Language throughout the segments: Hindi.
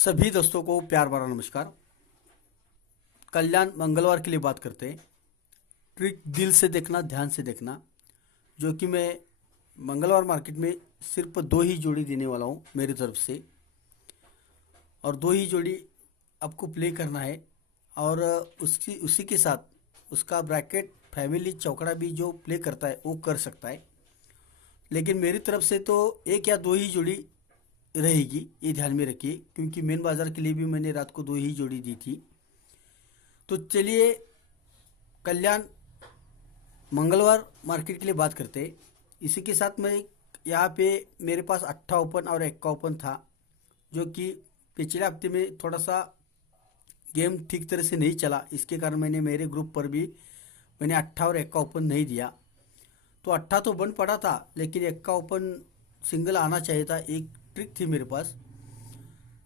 सभी दोस्तों को प्यार भरा नमस्कार। कल्याण मंगलवार के लिए बात करते हैं। ट्रिक दिल से देखना, ध्यान से देखना, जो कि मैं मंगलवार मार्केट में सिर्फ दो ही जोड़ी देने वाला हूँ मेरी तरफ से, और दो ही जोड़ी आपको प्ले करना है। और उसी के साथ उसका ब्रैकेट फैमिली चौकड़ा भी जो प्ले करता है वो कर सकता है, लेकिन मेरी तरफ से तो एक या दो ही जोड़ी रहेगी, ये ध्यान में रखिए, क्योंकि मेन बाजार के लिए भी मैंने रात को दो ही जोड़ी दी थी। तो चलिए कल्याण मंगलवार मार्केट के लिए बात करते हैं। इसी के साथ मैं यहाँ पे मेरे पास 8 ओपन और 1 का ओपन था, जो कि पिछले हफ्ते में थोड़ा सा गेम ठीक तरह से नहीं चला, इसके कारण मैंने मेरे ग्रुप पर भी मैंने 8 और 1 का ओपन नहीं दिया। तो 8 तो बंद पड़ा था, लेकिन 1 का ओपन सिंगल आना चाहिए था। एक ट्रिक थी मेरे पास।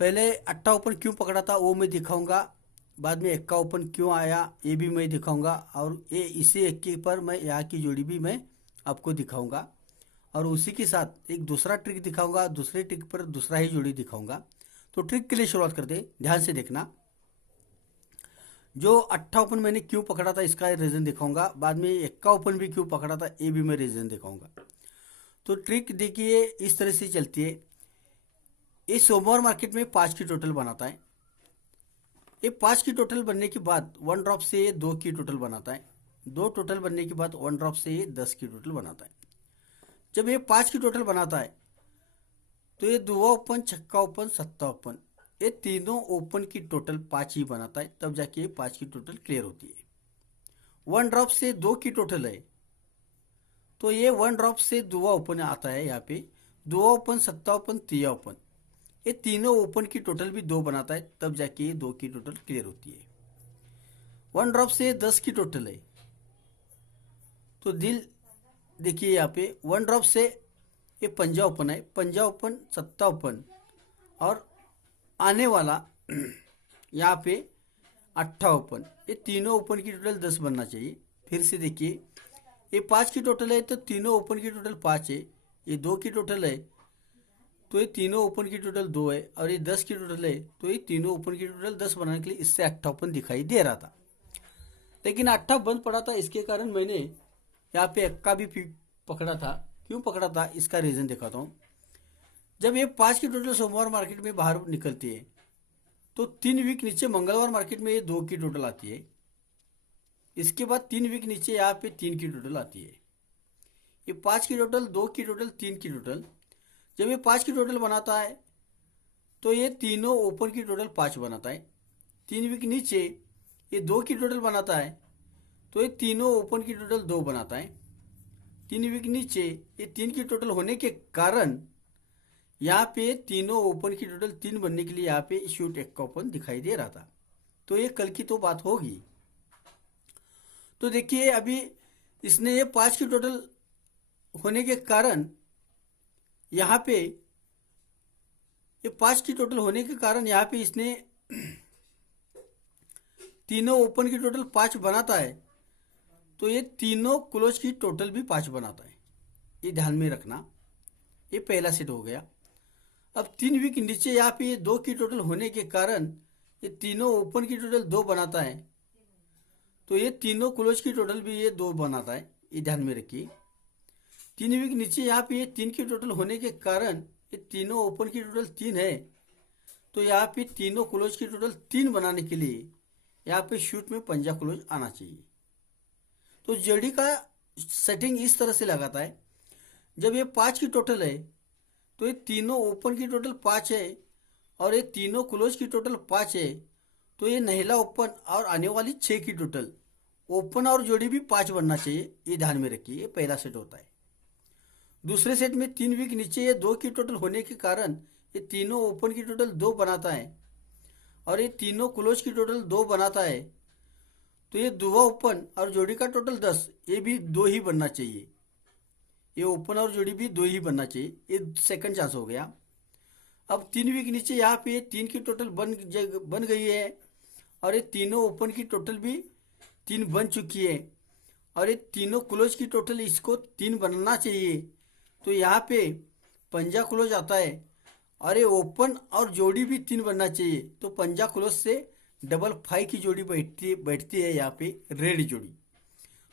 पहले 8 ओपन क्यों पकड़ा था वो मैं दिखाऊंगा, बाद में 1 का ओपन क्यों आया ये भी मैं दिखाऊंगा, और ये इसी 1 के पर मैं यहाँ की जोड़ी भी मैं आपको दिखाऊंगा, और उसी के साथ एक दूसरा ट्रिक दिखाऊंगा, दूसरे ट्रिक पर दूसरा ही जोड़ी दिखाऊंगा। तो ट्रिक के लिए शुरुआत करते हैं, ध्यान से देखना। जो 8 ओपन मैंने क्यों पकड़ा था इसका रीज़न दिखाऊंगा, बाद में 1 का ओपन भी क्यों पकड़ा था ये भी मैं रीज़न दिखाऊंगा। तो ट्रिक देखिए इस तरह से चलती है। ये सोमवार मार्केट में 5 की टोटल बनाता है। ये 5 की टोटल बनने के बाद 1 ड्रॉप से ये 2 की टोटल बनाता है। 2 टोटल बनने के बाद 1 ड्रॉप से ये 10 की टोटल बनाता है। जब ये 5 की टोटल बनाता है तो ये दुआ ओपन, छक्का ओपन, सत्ता ओपन, ये तीनों ओपन की टोटल 5 ही बनाता है, तब जाके ये 5 की टोटल क्लियर होती है। 1 ड्रॉप से 2 की टोटल है, तो ये 1 ड्रॉप से दुआ ओपन आता है। यहाँ पे दुआ ओपन, सत्ता ओपन, तिया ओपन, ये तीनों ओपन की टोटल भी 2 बनाता है, तब जाके ये 2 की टोटल क्लियर होती है। 1 ड्रॉप से 10 की टोटल है, तो दिल देखिए यहाँ पे 1 ड्रॉप से ये पंजा ओपन है, पंजा ओपन, सत्ता ओपन, और आने वाला यहाँ पे 8 ओपन, ये तीनों ओपन की टोटल 10 बनना चाहिए। फिर से देखिए ये 5 की टोटल है, तो तीनों ओपन की टोटल 5 है। ये 2 की टोटल है, तो ये तीनों ओपन की टोटल 2 है, और ये 10 की टोटल है, तो ये तीनों ओपन की टोटल 10 बनाने के लिए इससे 8 ओपन दिखाई दे रहा था, लेकिन 8 बंद पड़ा था। इसके कारण मैंने यहाँ पे 1 का भी पकड़ा था। क्यों पकड़ा था इसका रीज़न दिखाता हूँ। जब ये 5 की टोटल सोमवार मार्केट में बाहर निकलती है, तो 3 वीक नीचे मंगलवार मार्केट में ये 2 की टोटल आती है। इसके बाद 3 वीक नीचे यहाँ पे 3 की टोटल आती है। ये 5 की टोटल, 2 की टोटल, 3 की टोटल, जब ये 5 की टोटल बनाता है तो ये तीनों ओपन की टोटल 5 बनाता है। 3 वीक नीचे ये 2 की टोटल बनाता है, तो ये तीनों ओपन की टोटल 2 बनाता है। 3 वीक नीचे ये 3 की टोटल होने के कारण यहाँ पे तीनों ओपन की टोटल 3 बनने के लिए यहाँ पे शूट 1 का ओपन दिखाई दे रहा था। तो ये कल की तो बात होगी। तो देखिए अभी इसने ये 5 की टोटल होने के कारण यहाँ पे ये 5 की टोटल होने के कारण यहाँ पे इसने तीनों ओपन की टोटल 5 बनाता है, तो ये तीनों क्लोज की टोटल भी 5 बनाता है। ये ध्यान में रखना। ये पहला सेट हो गया। अब 3 वीक नीचे यहाँ पे ये 2 की टोटल होने के कारण ये तीनों ओपन की टोटल 2 बनाता है, तो ये तीनों क्लोज की टोटल भी ये 2 बनाता है। ये ध्यान में रखिए। 3 वीक नीचे यहाँ पे ये 3 की टोटल होने के कारण ये तीनों ओपन की टोटल 3 है, तो यहाँ पे तीनों क्लोज की टोटल 3 बनाने के लिए यहाँ पे शूट में पंजा क्लोज आना चाहिए। तो जोड़ी का सेटिंग इस तरह से लगाता है। जब ये 5 की टोटल है, तो ये तीनों ओपन की टोटल 5 है, और ये तीनों क्लोज की टोटल 5 है, तो ये नहला ओपन और आने वाली 6 की टोटल ओपन और जोड़ी भी 5 बनना चाहिए। ये ध्यान में रखिए। ये पहला सेट होता है। दूसरे सेट में 3 वीक नीचे ये 2 की टोटल होने के कारण ये तीनों ओपन की टोटल 2 बनाता है, और ये तीनों क्लोज की टोटल 2 बनाता है, तो ये दुआ ओपन और जोड़ी का टोटल 10, ये भी 2 ही बनना चाहिए। ये ओपन और जोड़ी भी 2 ही बनना चाहिए। ये सेकंड चांस हो गया। अब 3 वीक नीचे यहाँ पे 3 की टोटल बन गई है, और ये तीनों ओपन की टोटल भी 3 बन चुकी है, और ये तीनों क्लोज की टोटल इसको 3 बनना चाहिए। तो यहाँ पे पंजा क्लोज आता है, और ये ओपन और जोड़ी भी 3 बनना चाहिए। तो पंजा क्लोज से डबल 5 की जोड़ी बैठती है यहाँ पे रेड जोड़ी।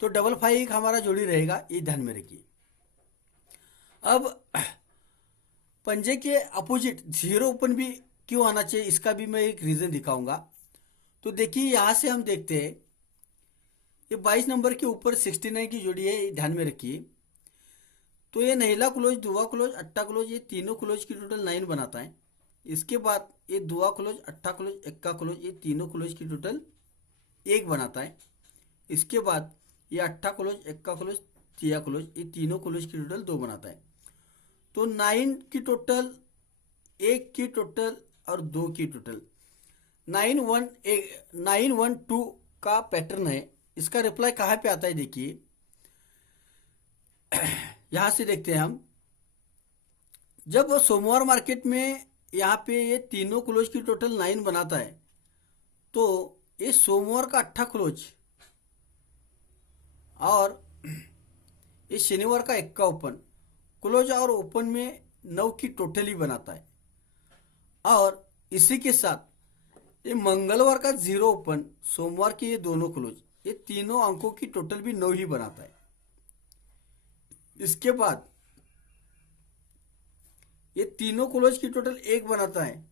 तो डबल 5 हमारा जोड़ी रहेगा, ये ध्यान में रखिए। अब पंजे के अपोजिट जीरो ओपन भी क्यों आना चाहिए, इसका भी मैं एक रीजन दिखाऊंगा। तो देखिए यहाँ से हम देखते हैं, ये 22 नंबर के ऊपर 69 की जोड़ी है, ये ध्यान में रखिए। तो ये नहीला क्लोज, दुआ क्लोज, अट्टा क्लोज, ये तीनों क्लोज की टोटल 9 बनाता है। इसके बाद ये दुआ क्लोज, अट्टा क्लोज, एक्का क्लोज, ये तीनों क्लोज की टोटल 1 बनाता है। इसके बाद ये अट्ठा क्लोज, एक्का क्लोज, तिया क्लोज, ये तीनों क्लोज की टोटल 2 बनाता है। तो 9 की टोटल, 1 की टोटल और 2 की टोटल 912 का पैटर्न है। इसका रिप्लाई कहाँ पे आता है देखिए, यहां से देखते हैं हम। जब सोमवार मार्केट में यहाँ पे ये तीनों क्लोज की टोटल 9 बनाता है, तो ये सोमवार का अट्ठा क्लोज और ये शनिवार का एक्का ओपन, क्लोज और ओपन में 9 की टोटल ही बनाता है। और इसी के साथ ये मंगलवार का 0 ओपन, सोमवार के ये दोनों क्लोज, ये तीनों अंकों की टोटल भी 9 ही बनाता है। इसके बाद ये तीनों क्लोज की टोटल 1 बनाता है।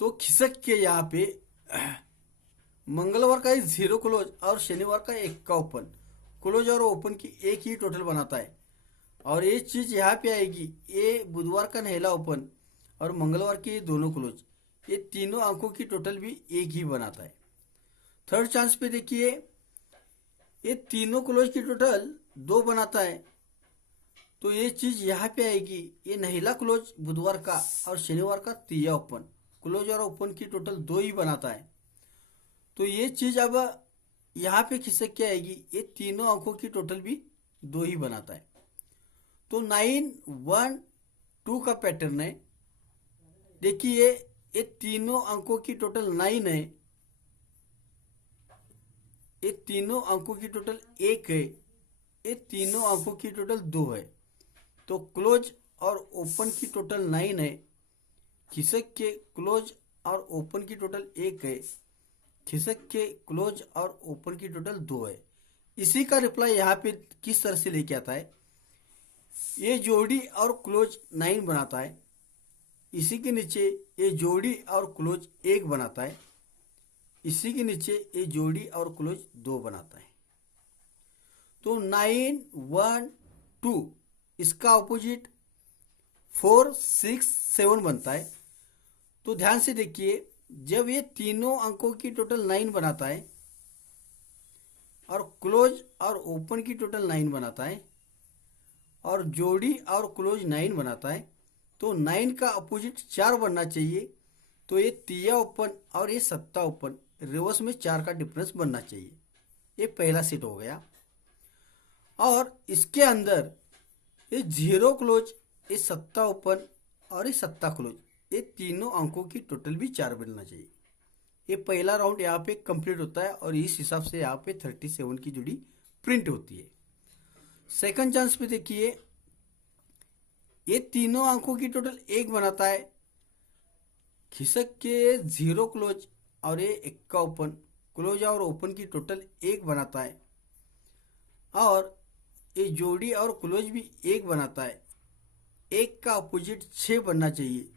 तो खिसक के यहाँ पे मंगलवार का 0 क्लोज और शनिवार का 1 का ओपन, क्लोज और ओपन की 1 ही टोटल बनाता है। और ये चीज यहाँ पे आएगी, ये बुधवार का नहला ओपन और मंगलवार के ये दोनों क्लोज, ये तीनों अंकों की टोटल भी 1 ही बनाता है। थर्ड चांस पे देखिए, ये तीनों क्लोज की टोटल 2 बनाता है। तो ये चीज यहाँ पे आएगी, ये नहीला क्लोज बुधवार का और शनिवार का तिया ओपन, क्लोज और ओपन की टोटल 2 ही बनाता है। तो ये चीज अब यहाँ पे खिसक के आएगी, ये तीनों अंकों की टोटल भी 2 ही बनाता है। तो 912 का पैटर्न है। देखिए ये तीनों अंकों की टोटल 9 है, ये तीनों अंकों की टोटल 1 है, ये तीनों अंकों की टोटल 2 है। तो क्लोज और ओपन की टोटल 9 है, खिसक के क्लोज और ओपन की टोटल 1 है, खिसक के क्लोज और ओपन की टोटल 2 है। इसी का रिप्लाई यहाँ पे किस तरह से लेके आता है, ये जोड़ी और क्लोज 9 बनाता है। इसी के नीचे ये जोड़ी और क्लोज 1 बनाता है। इसी के नीचे ये जोड़ी और क्लोज 2 बनाता है। तो 912 इसका ऑपोजिट 4 6 7 बनता है। तो ध्यान से देखिए, जब ये तीनों अंकों की टोटल 9 बनाता है और क्लोज और ओपन की टोटल 9 बनाता है और जोड़ी और क्लोज 9 बनाता है, तो 9 का अपोजिट 4 बनना चाहिए। तो ये तिया ओपन और ये सत्ता ओपन, रिवर्स में 4 का डिफरेंस बनना चाहिए। ये पहला सेट हो गया। और इसके अंदर ये 0 क्लोज, ये सत्ता ओपन और ये सत्ता क्लोज, ये तीनों अंकों की टोटल भी 4 बनना चाहिए। ये पहला राउंड यहाँ पे कंप्लीट होता है और इस हिसाब से यहाँ पे 37 की जोड़ी प्रिंट होती है। सेकंड चांस पे देखिए, ये तीनों अंकों की टोटल 1 बनाता है, खिसक के 0 क्लोज और ये 1 का ओपन, क्लोज और ओपन की टोटल 1 बनाता है और ये जोड़ी और क्लोज भी 1 बनाता है। 1 का अपोजिट 6 बनना चाहिए।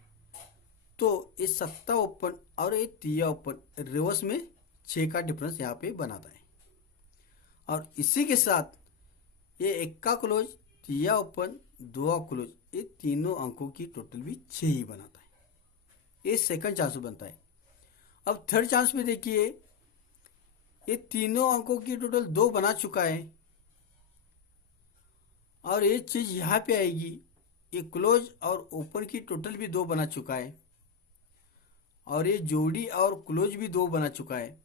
तो ये सत्ता ओपन और ये तिया ओपन, रिवर्स में 6 का डिफरेंस यहाँ पे बनाता है। और इसी के साथ ये 1 का क्लोज, तिया ओपन, 2 क्लोज, ये तीनों अंकों की टोटल भी 6 ही बनाता है। ये सेकंड चांस बनता है। अब थर्ड चांस में देखिए, ये तीनों अंकों की टोटल 2 बना चुका है और ये चीज यहाँ पे आएगी, ये क्लोज और ओपन की टोटल भी 2 बना चुका है और ये जोड़ी और क्लोज भी 2 बना चुका है।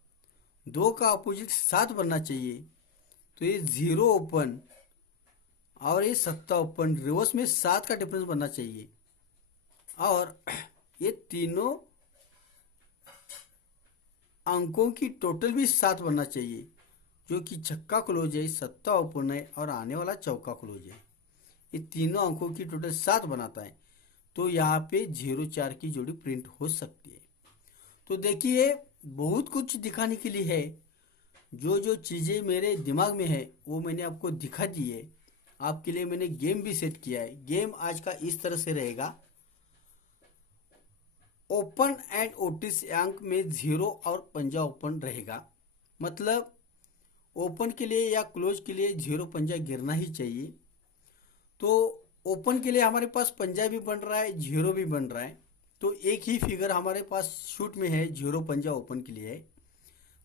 2 का अपोजिट 7 बनना चाहिए। तो ये 0 ओपन और ये सत्ता ओपन, रिवर्स में 7 का डिफरेंस बनना चाहिए। और ये तीनों अंकों की टोटल भी 7 बनना चाहिए, जो कि छक्का क्लोज है, सत्ता ओपन है और आने वाला चौका क्लोज है। ये तीनों अंकों की टोटल 7 बनाता है। तो तो यहाँ पे 0-4 की जोड़ी प्रिंट हो सकती है। तो देखिए बहुत कुछ दिखाने के लिए है, जो जो चीज़ें मेरे दिमाग में है वो मैंने आपको दिखा दी है। आपके लिए मैंने गेम भी सेट किया है। गेम आज का इस तरह से रहेगा, ओपन एंड ओटिस अंक में 0 और पंजा ओपन रहेगा। मतलब ओपन के लिए या क्लोज के लिए 0 पंजा गिरना ही चाहिए। तो ओपन के लिए हमारे पास पंजा भी बन रहा है, 0 भी बन रहा है। तो एक ही फिगर हमारे पास शूट में है, 0 पंजा ओपन के लिए है।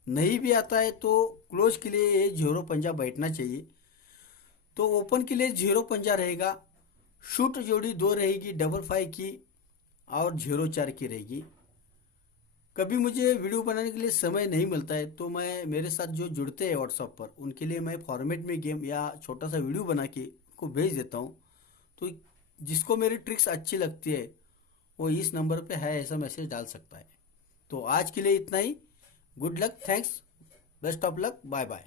नहीं भी आता है तो क्लोज के लिए ये 0 पंजा बैठना चाहिए। तो ओपन के लिए 0 पंजा रहेगा, शूट जोड़ी 2 रहेगी, डबल 5 की और 0-4 की रहेगी। कभी मुझे वीडियो बनाने के लिए समय नहीं मिलता है तो मैं मेरे साथ जो जुड़ते हैं व्हाट्सएप पर, उनके लिए मैं फॉर्मेट में गेम या छोटा सा वीडियो बना के उनको भेज देता हूँ। तो जिसको मेरी ट्रिक्स अच्छी लगती है वो इस नंबर पे है ऐसा मैसेज डाल सकता है। तो आज के लिए इतना ही। Good luck, thanks, best of luck, bye bye.